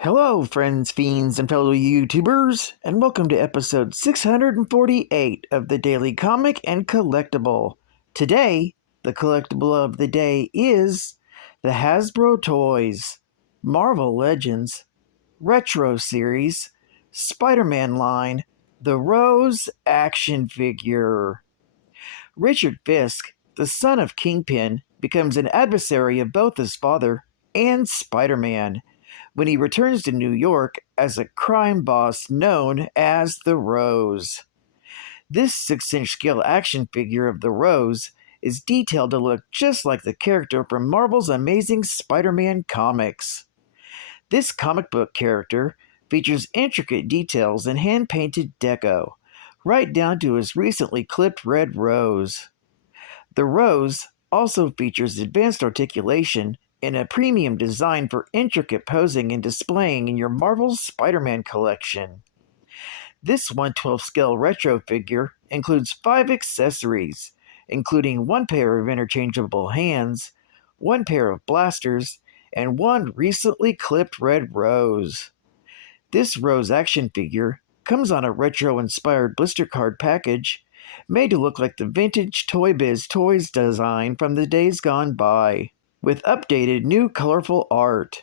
Hello, friends, fiends, and fellow YouTubers, and welcome to episode 648 of the Daily Comic and Collectible. Today, the collectible of the day is the Hasbro Toys Marvel Legends Retro Series Spider-Man line, the Rose action figure. Richard Fisk, the son of Kingpin, becomes an adversary of both his father and Spider-Man when he returns to New York as a crime boss known as the Rose. This 6-inch scale action figure of the Rose is detailed to look just like the character from Marvel's Amazing Spider-Man comics. This comic book character features intricate details and hand-painted deco, right down to his recently clipped red rose. The Rose also features advanced articulation and a premium design for intricate posing and displaying in your Marvel Spider-Man collection. This 1/12 scale retro figure includes 5 accessories, including 1 pair of interchangeable hands, 1 pair of blasters, and 1 recently clipped red rose. This Rose action figure comes on a retro-inspired blister card package made to look like the vintage Toy Biz Toys design from the days gone by, with updated new colorful art.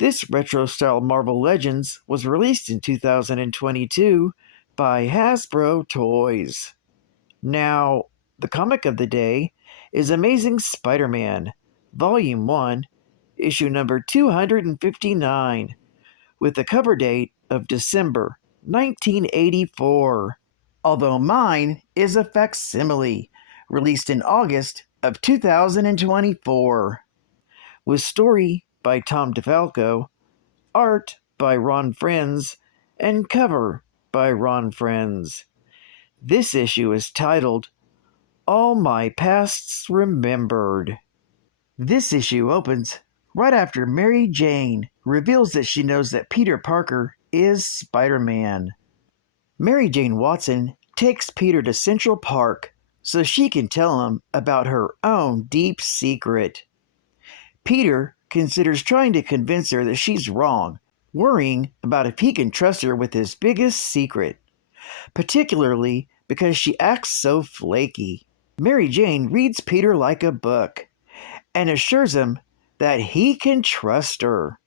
This retro-style Marvel Legends was released in 2022 by Hasbro Toys. Now, the comic of the day is Amazing Spider-Man, Volume 1, issue number 259, with the cover date of December 1984, although mine is a facsimile, released in August of 2024, with story by Tom DeFalco, art by Ron Frenz, and cover by Ron Frenz. This issue is titled All My Pasts Remembered. This issue opens right after Mary Jane reveals that she knows that Peter Parker is Spider-Man. Mary Jane Watson takes Peter to Central Park so she can tell him about her own deep secret. Peter considers trying to convince her that she's wrong, worrying about if he can trust her with his biggest secret, particularly because she acts so flaky. Mary Jane reads Peter like a book and assures him that he can trust her.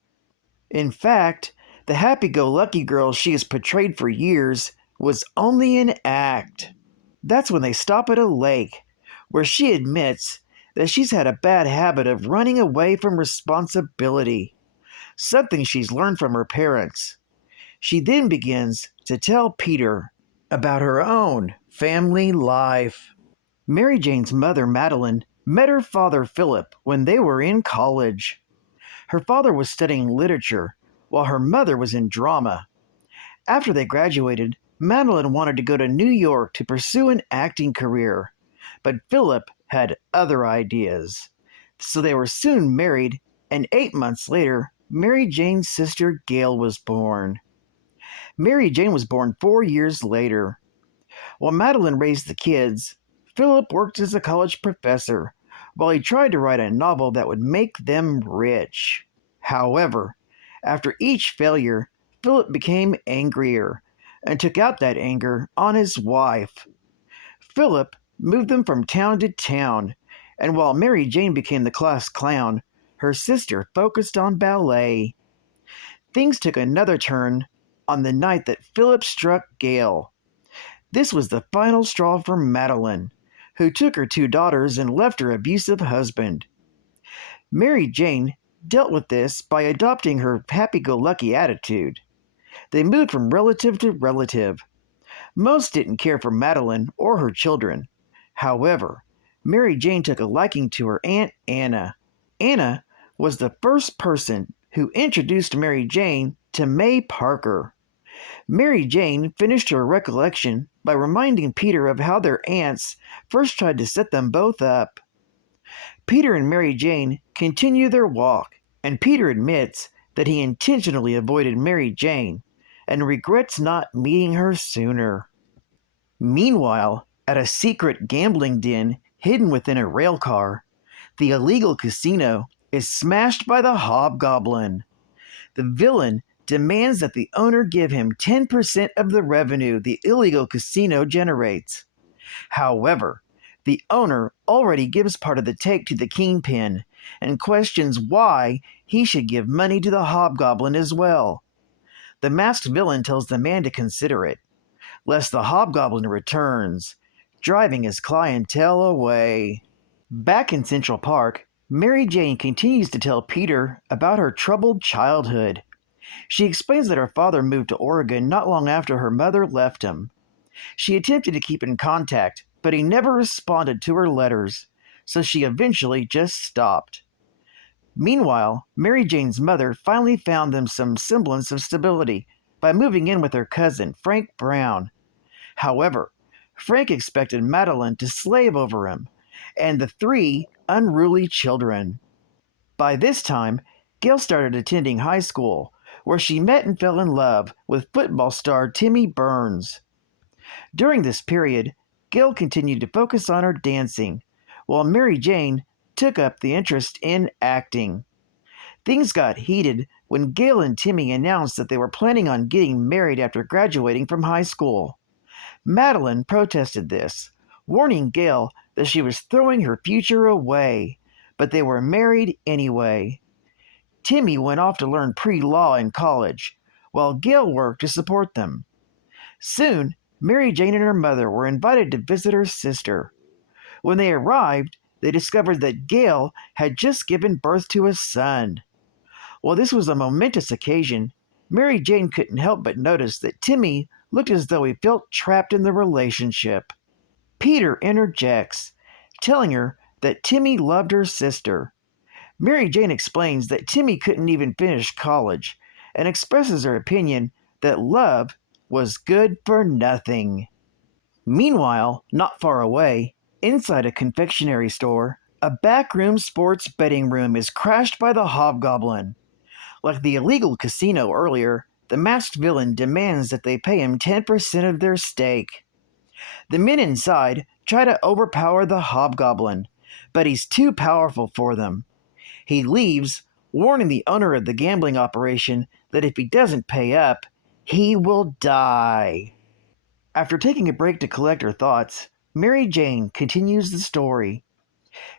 In fact, the happy-go-lucky girl she has portrayed for years was only an act. That's when they stop at a lake, where she admits that she's had a bad habit of running away from responsibility, something she's learned from her parents. She then begins to tell Peter about her own family life. Mary Jane's mother, Madeline, met her father, Philip, when they were in college. Her father was studying literature, while her mother was in drama. After they graduated, Madeline wanted to go to New York to pursue an acting career, but Philip had other ideas. So they were soon married, and 8 months later, Mary Jane's sister Gail was born. Mary Jane was born 4 years later. While Madeline raised the kids, Philip worked as a college professor while he tried to write a novel that would make them rich. However, after each failure, Philip became angrier and took out that anger on his wife. Philip moved them from town to town, and while Mary Jane became the class clown, her sister focused on ballet. Things took another turn on the night that Philip struck Gail. This was the final straw for Madeline, who took her 2 daughters and left her abusive husband. Mary Jane dealt with this by adopting her happy-go-lucky attitude. They moved from relative to relative. Most didn't care for Madeline or her children. However, Mary Jane took a liking to her Aunt Anna. Anna was the first person who introduced Mary Jane to May Parker. Mary Jane finished her recollection by reminding Peter of how their aunts first tried to set them both up. Peter and Mary Jane continue their walk, and Peter admits that he intentionally avoided Mary Jane and regrets not meeting her sooner. Meanwhile, at a secret gambling den hidden within a rail car, the illegal casino is smashed by the Hobgoblin. The villain demands that the owner give him 10% of the revenue the illegal casino generates. However, the owner already gives part of the take to the kingpin and questions why he should give money to the hobgoblin as well. The masked villain tells the man to consider it, lest the hobgoblin returns, driving his clientele away. Back in Central Park, Mary Jane continues to tell Peter about her troubled childhood. She explains that her father moved to Oregon not long after her mother left him. She attempted to keep in contact, but he never responded to her letters, so she eventually just stopped. Meanwhile, Mary Jane's mother finally found them some semblance of stability by moving in with her cousin, Frank Brown. However, Frank expected Madeline to slave over him and the three unruly children. By this time, Gail started attending high school, where she met and fell in love with football star Timmy Burns. During this period, Gail continued to focus on her dancing, while Mary Jane took up the interest in acting. Things got heated when Gail and Timmy announced that they were planning on getting married after graduating from high school. Madeline protested this, warning Gail that she was throwing her future away, but they were married anyway. Timmy went off to learn pre-law in college, while Gail worked to support them. Soon, Mary Jane and her mother were invited to visit her sister. When they arrived, they discovered that Gail had just given birth to a son. While this was a momentous occasion, Mary Jane couldn't help but notice that Timmy looked as though he felt trapped in the relationship. Peter interjects, telling her that Timmy loved her sister. Mary Jane explains that Timmy couldn't even finish college and expresses her opinion that love was good for nothing. Meanwhile, not far away, inside a confectionery store, a backroom sports betting room is crashed by the hobgoblin. Like the illegal casino earlier, the masked villain demands that they pay him 10% of their stake. The men inside try to overpower the hobgoblin, but he's too powerful for them. He leaves, warning the owner of the gambling operation that if he doesn't pay up, he will die. After taking a break to collect her thoughts, Mary Jane continues the story.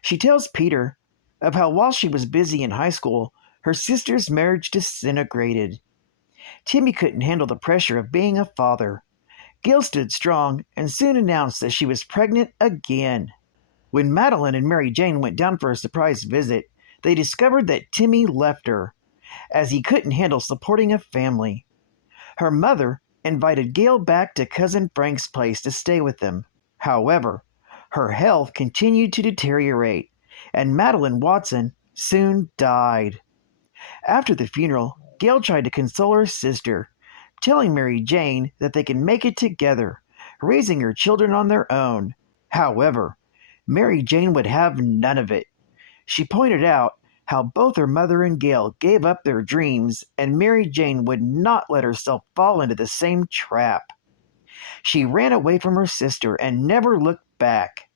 She tells Peter of how while she was busy in high school, her sister's marriage disintegrated. Timmy couldn't handle the pressure of being a father. Gail stood strong and soon announced that she was pregnant again. When Madeline and Mary Jane went down for a surprise visit, they discovered that Timmy left her, as he couldn't handle supporting a family. Her mother invited Gail back to Cousin Frank's place to stay with them. However, her health continued to deteriorate, and Madeline Watson soon died. After the funeral, Gail tried to console her sister, telling Mary Jane that they can make it together, raising her children on their own. However, Mary Jane would have none of it. She pointed out how both her mother and Gail gave up their dreams, and Mary Jane would not let herself fall into the same trap. She ran away from her sister and never looked back.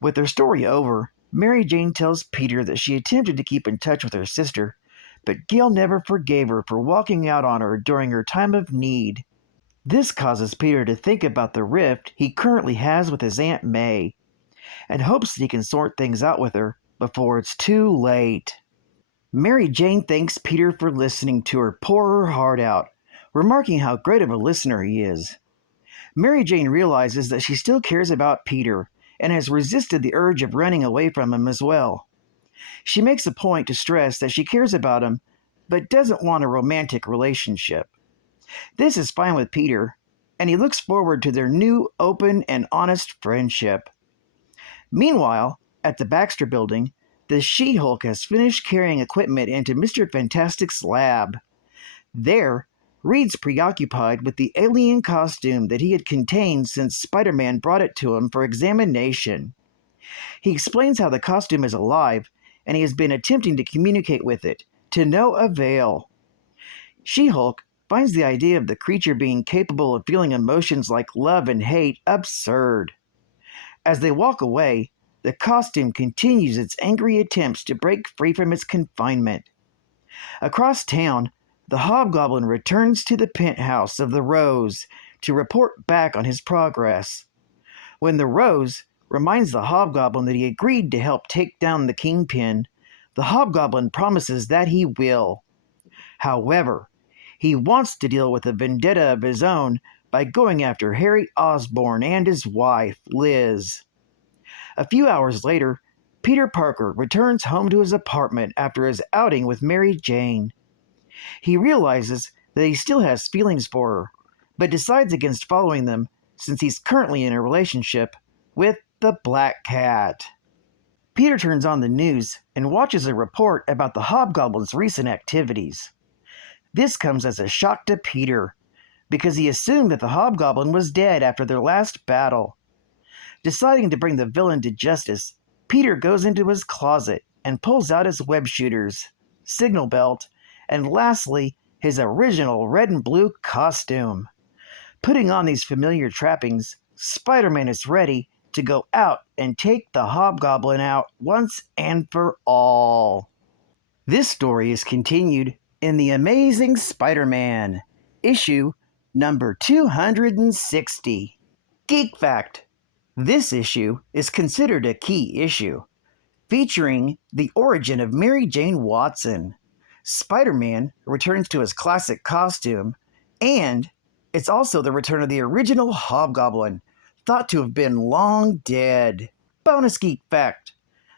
With her story over, Mary Jane tells Peter that she attempted to keep in touch with her sister, but Gail never forgave her for walking out on her during her time of need. This causes Peter to think about the rift he currently has with his Aunt May, and hopes that he can sort things out with her before it's too late. Mary Jane thanks Peter for listening to her pour her heart out, remarking how great of a listener he is. Mary Jane realizes that she still cares about Peter and has resisted the urge of running away from him as well. She makes a point to stress that she cares about him, but doesn't want a romantic relationship. This is fine with Peter, and he looks forward to their new, open, and honest friendship. Meanwhile, at the Baxter Building, the She-Hulk has finished carrying equipment into Mr. Fantastic's lab. There, Reed's preoccupied with the alien costume that he had contained since Spiderman brought it to him for examination. He explains how the costume is alive, and he has been attempting to communicate with it, to no avail. She-Hulk finds the idea of the creature being capable of feeling emotions like love and hate absurd. As they walk away, the costume continues its angry attempts to break free from its confinement. Across town, the Hobgoblin returns to the penthouse of the Rose to report back on his progress. When the Rose reminds the Hobgoblin that he agreed to help take down the Kingpin, the Hobgoblin promises that he will. However, he wants to deal with a vendetta of his own by going after Harry Osborn and his wife, Liz. A few hours later, Peter Parker returns home to his apartment after his outing with Mary Jane. He realizes that he still has feelings for her, but decides against following them since he's currently in a relationship with the Black Cat. Peter turns on the news and watches a report about the Hobgoblin's recent activities. This comes as a shock to Peter, because he assumed that the Hobgoblin was dead after their last battle. Deciding to bring the villain to justice, Peter goes into his closet and pulls out his web shooters, signal belt, and lastly, his original red and blue costume. Putting on these familiar trappings, Spider-Man is ready to go out and take the Hobgoblin out once and for all. This story is continued in The Amazing Spider-Man, issue number 260. Geek Fact: this issue is considered a key issue, featuring the origin of Mary Jane Watson. Spider-Man returns to his classic costume, and it's also the return of the original Hobgoblin, thought to have been long dead. Bonus Geek Fact: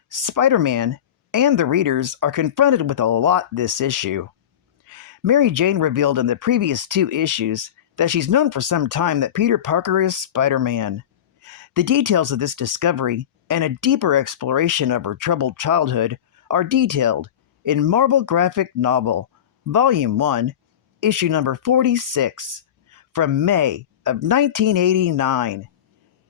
Spider-Man and the readers are confronted with a lot this issue. Mary Jane revealed in the previous 2 issues that she's known for some time that Peter Parker is Spider-Man. The details of this discovery and a deeper exploration of her troubled childhood are detailed in Marvel Graphic Novel, Volume 1, issue number 46, from May of 1989,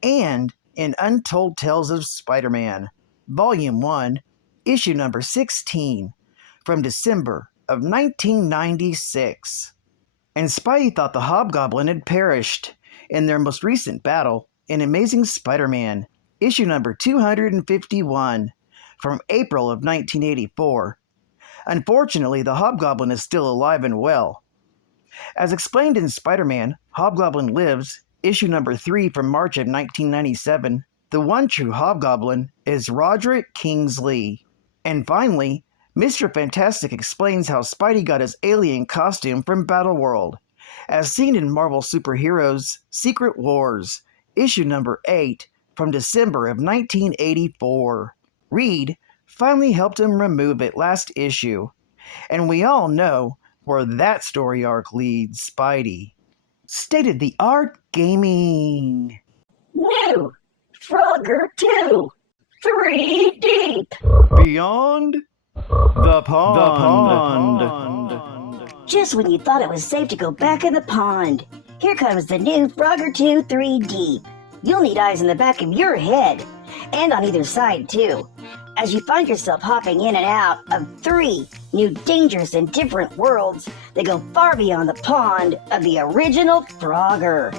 and in Untold Tales of Spider-Man, Volume 1, issue number 16, from December of 1996. And Spidey thought the Hobgoblin had perished in their most recent battle in Amazing Spider-Man, issue number 251, from April of 1984. Unfortunately, the Hobgoblin is still alive and well. As explained in Spider-Man, Hobgoblin Lives, issue number 3 from March of 1997, the one true Hobgoblin is Roderick Kingsley. And finally, Mr. Fantastic explains how Spidey got his alien costume from Battleworld, as seen in Marvel Superheroes Secret Wars, issue number 8 from December of 1984. Reed finally helped him remove it last issue, and we all know where that story arc leads Spidey. State-of-the-art gaming. New Frogger 2 3 Deep Beyond the pond. Just when you thought it was safe to go back in the pond, here comes the new Frogger 2 3 Deep. You'll need eyes in the back of your head, and on either side too, as you find yourself hopping in and out of 3 new dangerous and different worlds that go far beyond the pond of the original Frogger.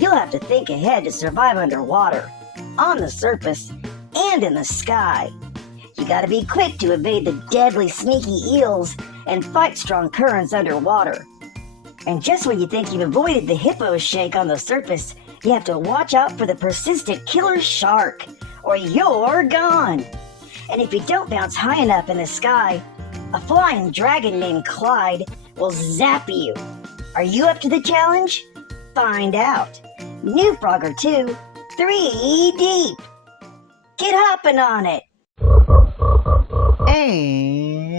You'll have to think ahead to survive underwater, on the surface, and in the sky. You gotta be quick to evade the deadly sneaky eels and fight strong currents underwater. And just when you think you've avoided the hippo shake on the surface, you have to watch out for the persistent killer shark, or you're gone. And if you don't bounce high enough in the sky, a flying dragon named Clyde will zap you. Are you up to the challenge? Find out. New Frogger 2 3 Deep. Get hopping on it. And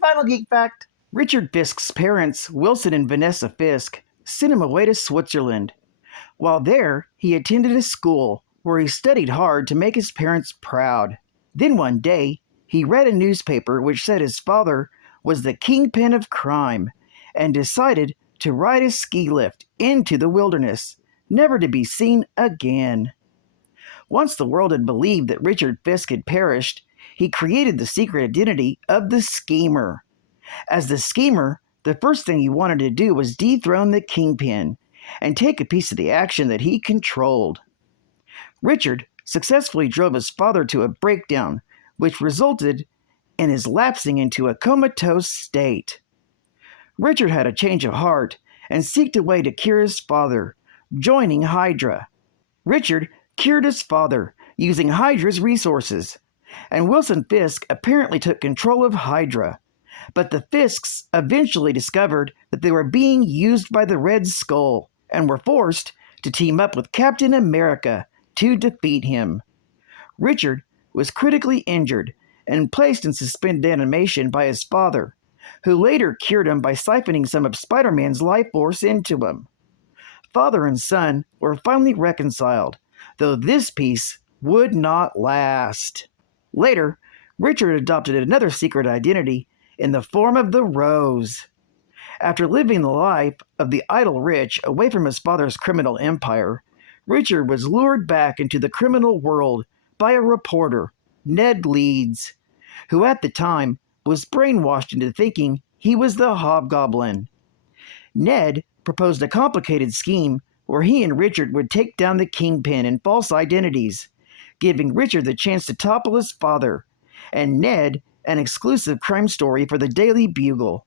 final geek fact: Richard Fisk's parents, Wilson and Vanessa Fisk, sent him away to Switzerland. While there, he attended a school where he studied hard to make his parents proud. Then one day, he read a newspaper which said his father was the kingpin of crime and decided to ride a ski lift into the wilderness, never to be seen again. Once the world had believed that Richard Fisk had perished, he created the secret identity of the Schemer. As the Schemer, the first thing he wanted to do was dethrone the Kingpin and take a piece of the action that he controlled. Richard successfully drove his father to a breakdown, which resulted in his lapsing into a comatose state. Richard had a change of heart and seeked a way to cure his father, joining Hydra. Richard cured his father using Hydra's resources, and Wilson Fisk apparently took control of Hydra. But the Fisks eventually discovered that they were being used by the Red Skull and were forced to team up with Captain America to defeat him. Richard was critically injured and placed in suspended animation by his father, who later cured him by siphoning some of Spider-Man's life force into him. Father and son were finally reconciled, though this peace would not last. Later, Richard adopted another secret identity in the form of the Rose. After living the life of the idle rich away from his father's criminal empire, Richard was lured back into the criminal world by a reporter, Ned Leeds, who at the time was brainwashed into thinking he was the Hobgoblin. Ned proposed a complicated scheme where he and Richard would take down the Kingpin in false identities, giving Richard the chance to topple his father, and Ned an exclusive crime story for the Daily Bugle.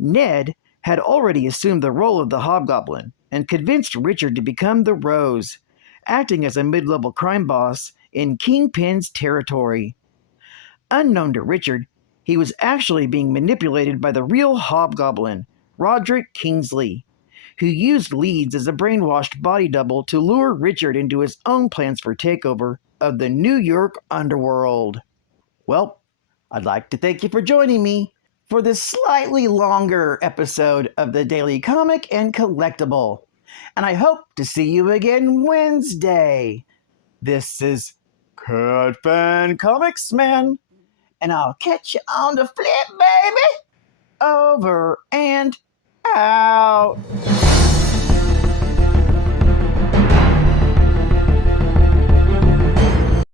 Ned had already assumed the role of the Hobgoblin and convinced Richard to become the Rose, acting as a mid-level crime boss in Kingpin's territory. Unknown to Richard, he was actually being manipulated by the real Hobgoblin, Roderick Kingsley, who used Leeds as a brainwashed body double to lure Richard into his own plans for takeover of the New York underworld. Well, I'd like to thank you for joining me for this slightly longer episode of the Daily Comic and Collectible, and I hope to see you again Wednesday. This is Cat Fan Comics Man, and I'll catch you on the flip, baby. Over and out.